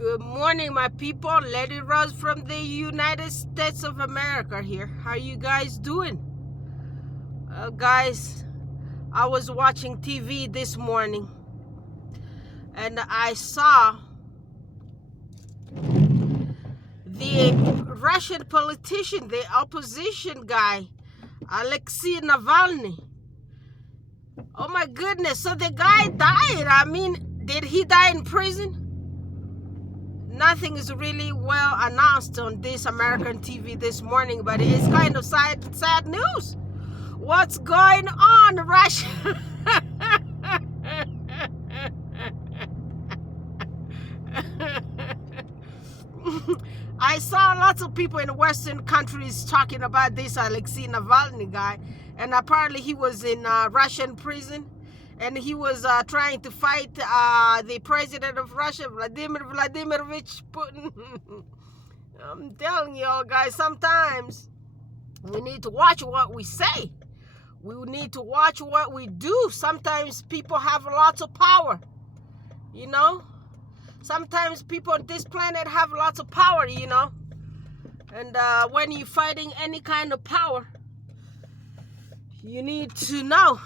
Good morning, my people. Lady Rose from the United States of America here. How you guys doing? Well, guys, I was watching TV this morning and I saw the Russian politician, the opposition guy, Alexei Navalny. Oh my goodness, so the guy died. I mean, did he die in prison? Nothing is really well announced on this American TV this morning, but it's kind of sad news. What's going on, Russia? I saw lots of people in Western countries talking about this Alexei Navalny guy, and apparently he was in Russian prison, and he was trying to fight the president of Russia, Vladimir Vladimirovich Putin. I'm telling y'all guys, sometimes we need to watch what we say. We need to watch what we do. Sometimes people have lots of power, you know. Sometimes people on this planet have lots of power, you know. And when you're fighting any kind of power, you need to know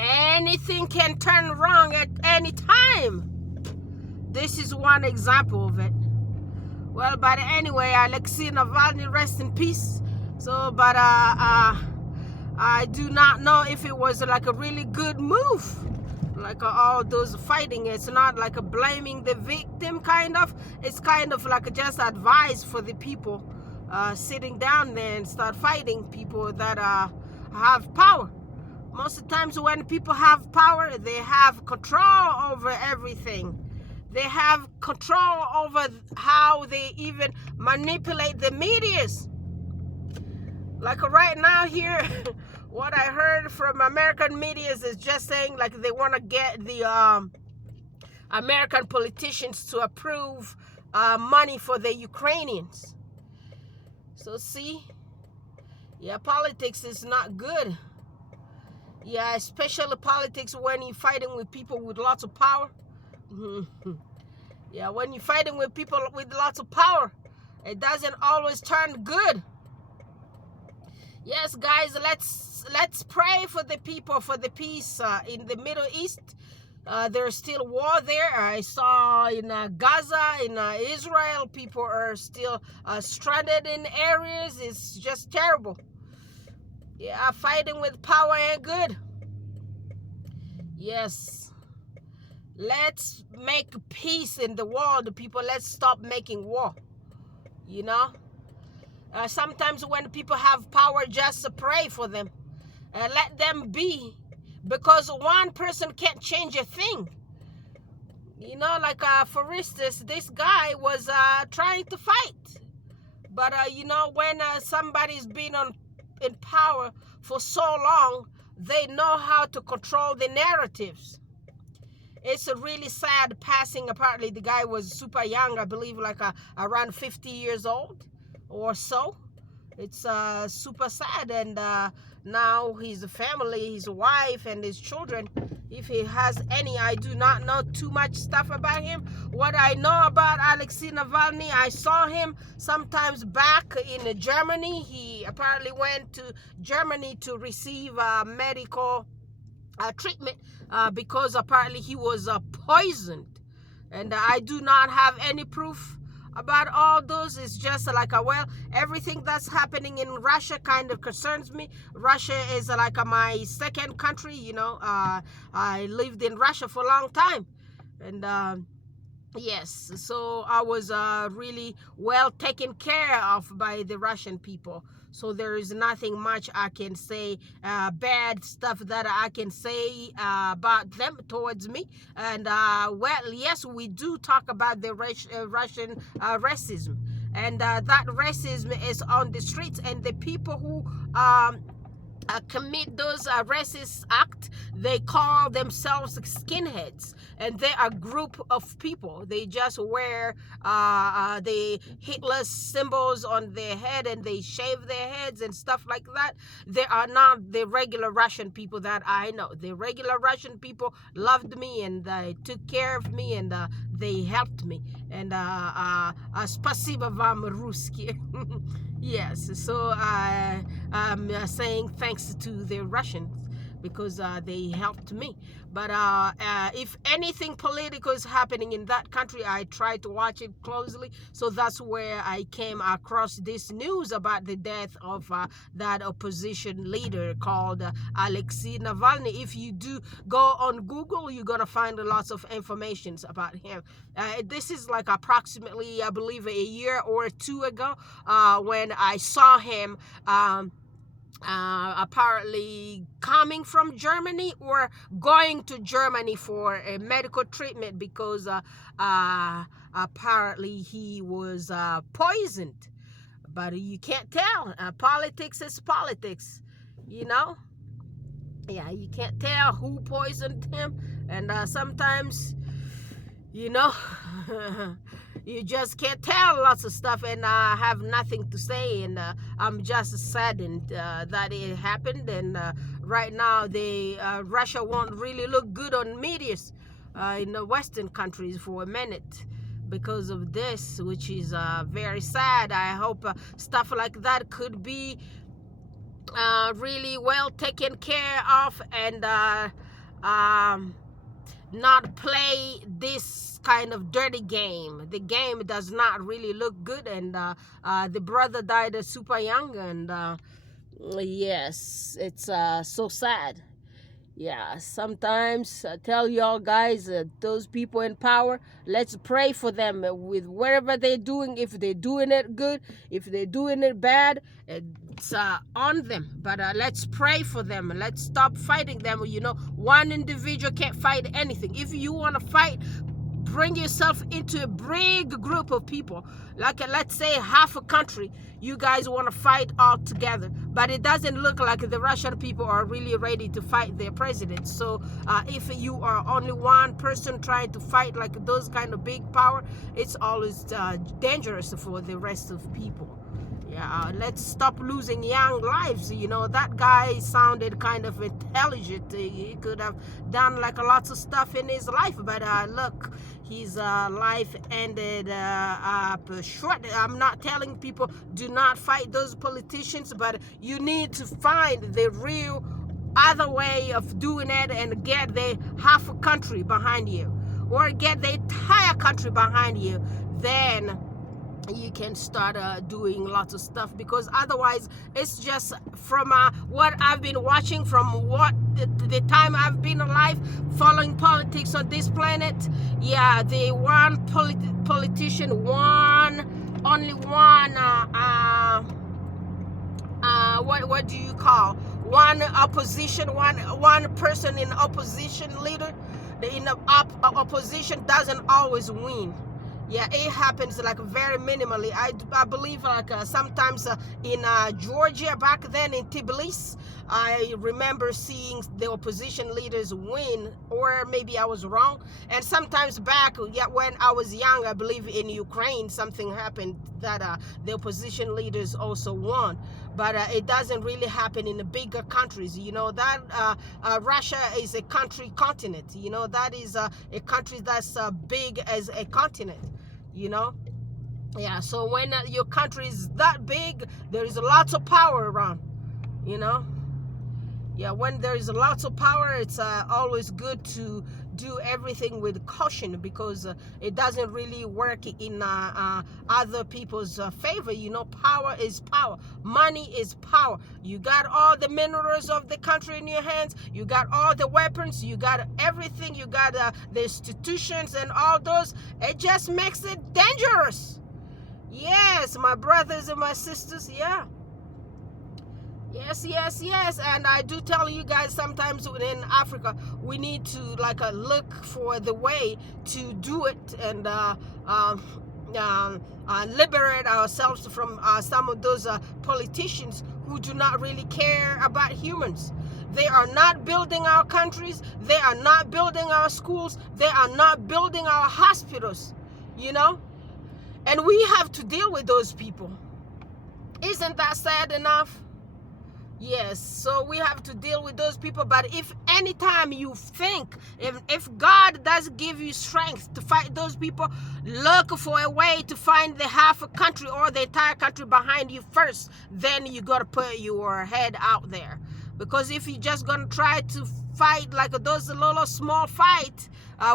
anything can turn wrong at any time. This is one example of it. Well, but anyway, Alexei Navalny, rest in peace. So, but I do not know if it was like a really good move. Like all those fighting, it's not like a blaming the victim kind of. It's kind of like just advice for the people sitting down there and start fighting people that have power. Most of the times when people have power, they have control over everything. They have control over how they even manipulate the medias. Like right now here, what I heard from American media is just saying like they want to get the American politicians to approve money for the Ukrainians. So see, yeah, politics is not good. Yeah, especially politics when you're fighting with people with lots of power. Yeah, when you're fighting with people with lots of power, it doesn't always turn good. Yes, guys, let's pray for the people, for the peace in the Middle East. There's still war there. I saw in Gaza, in Israel, people are still stranded in areas. It's just terrible. Yeah, fighting with power ain't good. Yes. Let's make peace in the world, people. Let's stop making war. You know? Sometimes when people have power, just pray for them. And let them be. Because one person can't change a thing. You know, like for instance, this guy was trying to fight. But, you know, when somebody's been in power for so long, they know how to control the narratives. It's a really sad passing. Apparently the guy was super young, I believe like around 50 years old or so. It's super sad. And now his family, his wife and his children, if he has any, I do not know too much stuff about him. What I know about Alexei Navalny, I saw him sometimes back in Germany. He apparently went to Germany to receive medical treatment because apparently he was poisoned. And I do not have any proof about all those. It's just like well, everything that's happening in Russia kind of concerns me. Russia is like my second country, you know. I lived in Russia for a long time, and yes, so I was really well taken care of by the Russian people. So there is nothing much I can say, bad stuff that I can say about them towards me. And well, yes, we do talk about the Russian racism. And that racism is on the streets. And the people who commit those racist acts, they call themselves skinheads, and they're a group of people. They just wear the Hitler symbols on their head, and they shave their heads and stuff like that. They are not the regular Russian people that I know. The regular Russian people loved me, and they took care of me, and they helped me. And spasibo vam ruski. Yes, so I'm saying thanks to the Russians, because they helped me. But if anything political is happening in that country, I try to watch it closely. So that's where I came across this news about the death of that opposition leader called Alexei Navalny. If you do go on Google, you're going to find lots of information about him. This is like approximately, I believe, a year or two ago when I saw him apparently coming from Germany or going to Germany for a medical treatment, because apparently he was poisoned. But you can't tell. Politics is politics, you know. Yeah, you can't tell who poisoned him. And sometimes, you know, you just can't tell lots of stuff, and I have nothing to say, and I'm just saddened that it happened. And right now, Russia won't really look good on medias in the Western countries for a minute because of this, which is very sad. I hope stuff like that could be really well taken care of, and not play this kind of dirty game. The game does not really look good, and the brother died super young, and yes, it's so sad. Yeah, sometimes I tell y'all guys, those people in power, let's pray for them with whatever they're doing. If they're doing it good, if they're doing it bad, it's on them. But let's pray for them. Let's stop fighting them. You know, one individual can't fight anything. If you want to fight, bring yourself into a big group of people, like let's say half a country. You guys want to fight all together, but it doesn't look like the Russian people are really ready to fight their president. So if you are only one person trying to fight like those kind of big power, it's always dangerous for the rest of people. Yeah, let's stop losing young lives. You know, that guy sounded kind of intelligent. He could have done like lots of stuff in his life, but look, his life ended up short. I'm not telling people do not fight those politicians, but you need to find the real other way of doing it and get the half a country behind you, or get the entire country behind you. Then you can start doing lots of stuff, because otherwise it's just from what I've been watching, from what the time I've been alive following politics on this planet. Yeah, the one politician, only one what do you call, one opposition, one person in opposition leader in the opposition doesn't always win. Yeah, it happens like very minimally. I believe like sometimes in Georgia back then in Tbilisi, I remember seeing the opposition leaders win, or maybe I was wrong. And sometimes back, yeah, when I was young, I believe in Ukraine something happened that the opposition leaders also won. But it doesn't really happen in the bigger countries. You know, that Russia is a country continent. You know, that is a country that's big as a continent, you know. Yeah, so when your country is that big, there is lots of power around, you know. Yeah, when there is lots of power, it's always good to do everything with caution, because it doesn't really work in other people's favor. You know, power is power. Money is power. You got all the minerals of the country in your hands. You got all the weapons. You got everything. You got the institutions and all those. It just makes it dangerous. Yes, my brothers and my sisters, yeah. Yes, yes, yes. And I do tell you guys, sometimes in Africa, we need to like look for the way to do it and liberate ourselves from some of those politicians who do not really care about humans. They are not building our countries. They are not building our schools. They are not building our hospitals, you know? And we have to deal with those people. Isn't that sad enough? Yes, so we have to deal with those people. But if anytime you think, if God does give you strength to fight those people, look for a way to find the half a country or the entire country behind you first. Then you got to put your head out there. Because if you're just going to try to fight like those little small fight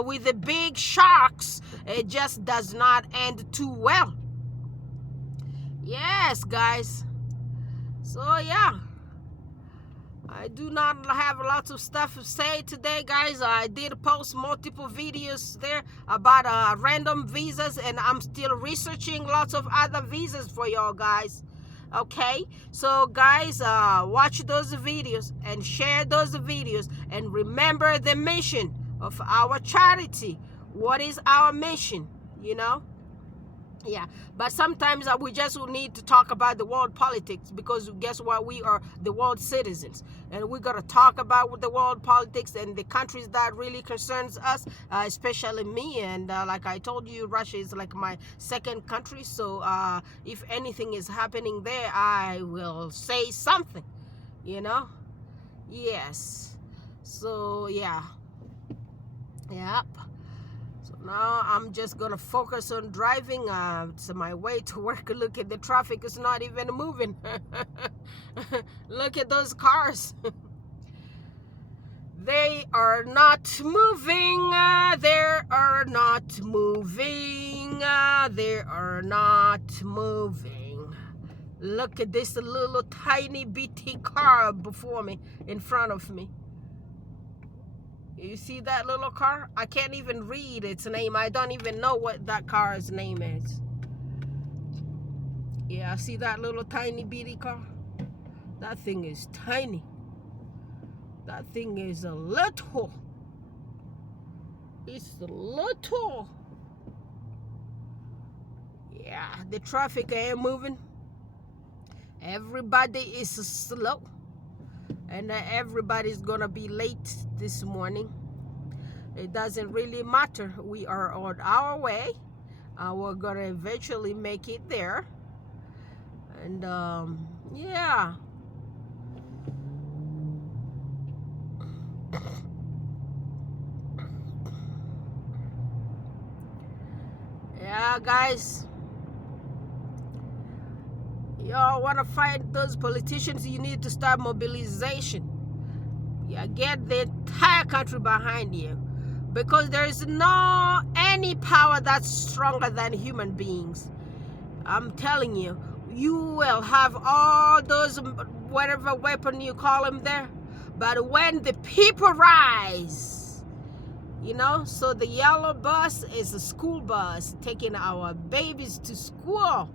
with the big sharks, it just does not end too well. Yes, guys. So, yeah. I do not have lots of stuff to say today, guys. I did post multiple videos there about random visas, and I'm still researching lots of other visas for y'all guys. Okay, so guys, watch those videos and share those videos, and remember the mission of our charity. What is our mission, you know? Yeah, but sometimes we just need to talk about the world politics, because guess what? We are the world citizens, and we got to talk about the world politics and the countries that really concerns us, especially me. And like I told you, Russia is like my second country. So if anything is happening there, I will say something, you know? Yes. So yeah. Yep. Now I'm just gonna focus on driving. It's my way to work. Look at the traffic, it's not even moving. Look at those cars. They are not moving. They are not moving. They are not moving. Look at this little tiny bitty car before me, in front of me. You see that little car? I can't even read its name. I don't even know what that car's name is. Yeah, see that little tiny bitty car? That thing is tiny. That thing is a little. It's a little. Yeah, the traffic ain't moving. Everybody is slow. And everybody's gonna be late this morning. It doesn't really matter. We are on our way. We're gonna eventually make it there. And yeah. Yeah, guys. Y'all want to fight those politicians, you need to start mobilization. Yeah, get the entire country behind you, because there is no any power that's stronger than human beings. I'm telling you, you will have all those whatever weapon you call them there, but when the people rise, you know, so the yellow bus is a school bus taking our babies to school.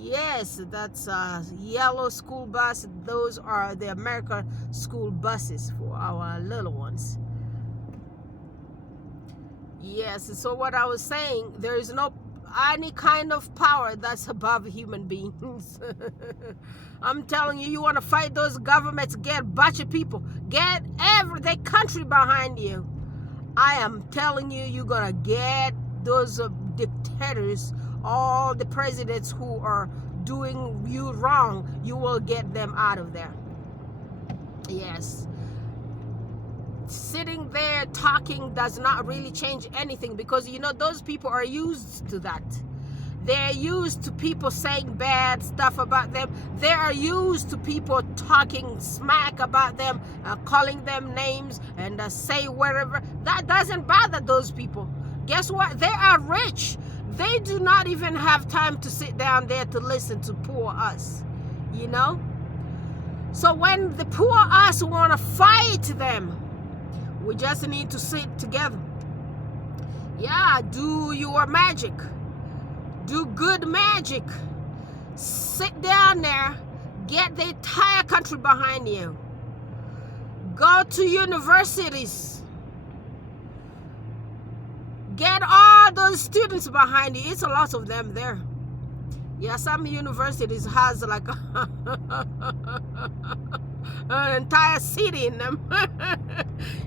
Yes, that's a yellow school bus. Those are the American school buses for our little ones. Yes, so what I was saying, there is no any kind of power that's above human beings. I'm telling you, you want to fight those governments, get a bunch of people, get the country behind you. I am telling you, you're going to get those dictators, all the presidents who are doing you wrong, you will get them out of there. Yes. Sitting there talking does not really change anything, because you know those people are used to that. They're used to people saying bad stuff about them. They are used to people talking smack about them, calling them names, and say wherever. That doesn't bother those people. Guess what? They are rich. They do not even have time to sit down there to listen to poor us, you know? So when the poor us want to fight them, we just need to sit together. Yeah, do your magic. Do good magic. Sit down there, get the entire country behind you. Go to universities. Get all those students behind you. It's a lot of them there. Yeah, some universities has like an entire city in them.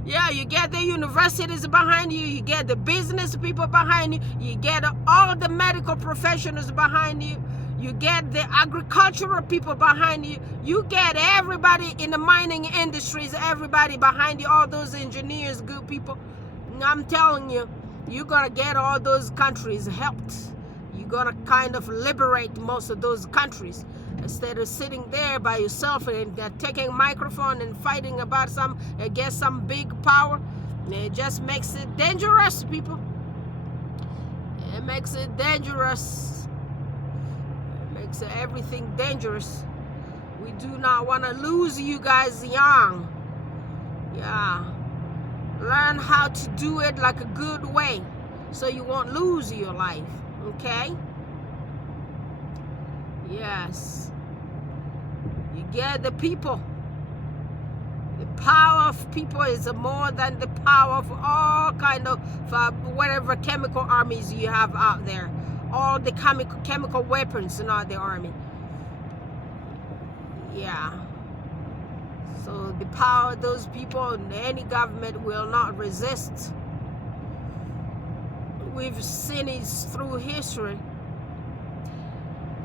Yeah, you get the universities behind you. You get the business people behind you. You get all the medical professionals behind you. You get the agricultural people behind you. You get everybody in the mining industries, everybody behind you, all those engineers, good people. I'm telling you, you're going to get all those countries helped. You're going to kind of liberate most of those countries. Instead of sitting there by yourself and taking a microphone and fighting about against some big power. It just makes it dangerous, people. It makes it dangerous. It makes everything dangerous. We do not want to lose you guys young. Yeah. Learn how to do it like a good way so you won't lose your life. Okay? Yes. You get the people. The power of people is more than the power of all kind of whatever chemical armies you have out there. All the chemical weapons in all the army. Yeah. So the power of those people and any government will not resist. We've seen it through history.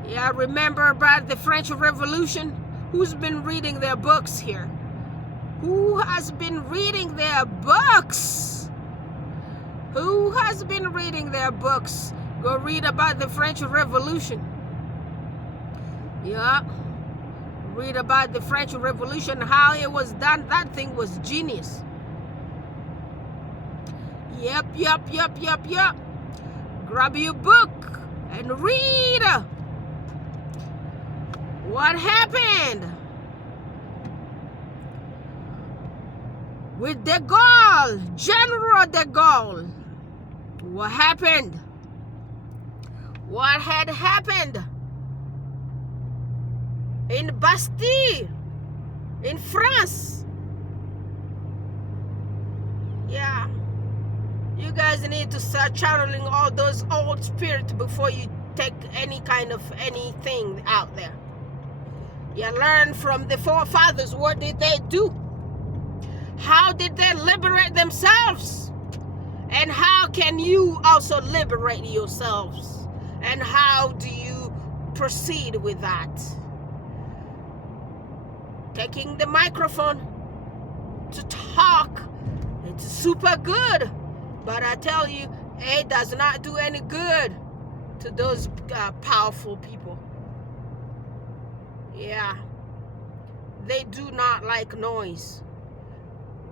Yeah, remember about the French Revolution? Who's been reading their books here? Who has been reading their books? Who has been reading their books? Go read about the French Revolution. Yeah. Read about the French Revolution, how it was done. That thing was genius. Yep. Grab your book and read. What happened with de Gaulle, General de Gaulle? What happened? What had happened in Bastille, in France? Yeah. You guys need to start channeling all those old spirits before you take any kind of anything out there. You learn from the forefathers. What did they do? How did they liberate themselves? And how can you also liberate yourselves? And how do you proceed with that? Taking the microphone to talk, it's super good. But I tell you, it does not do any good to those powerful people. Yeah. They do not like noise.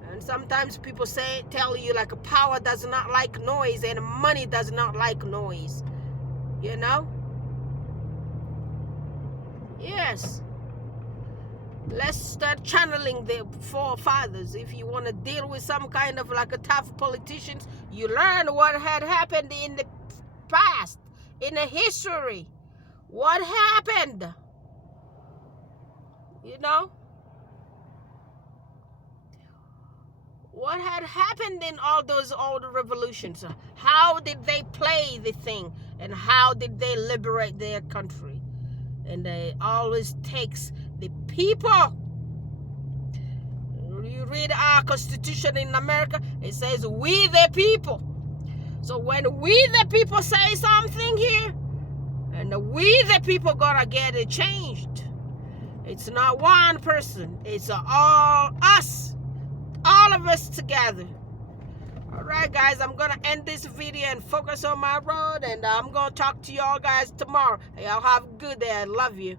And sometimes people tell you like power does not like noise and money does not like noise. You know? Yes. Let's start channeling the forefathers. If you want to deal with some kind of like a tough politicians, you learn what had happened in the past, in the history. What happened? You know? What had happened in all those old revolutions? How did they play the thing? And how did they liberate their country? And it always takes the people. You read our Constitution in America, it says we the people. So when we the people say something here, and we the people gonna get it changed. It's not one person, it's all us. All of us together. Alright guys, I'm gonna end this video and focus on my road, and I'm gonna talk to y'all guys tomorrow. Y'all have a good day. I love you.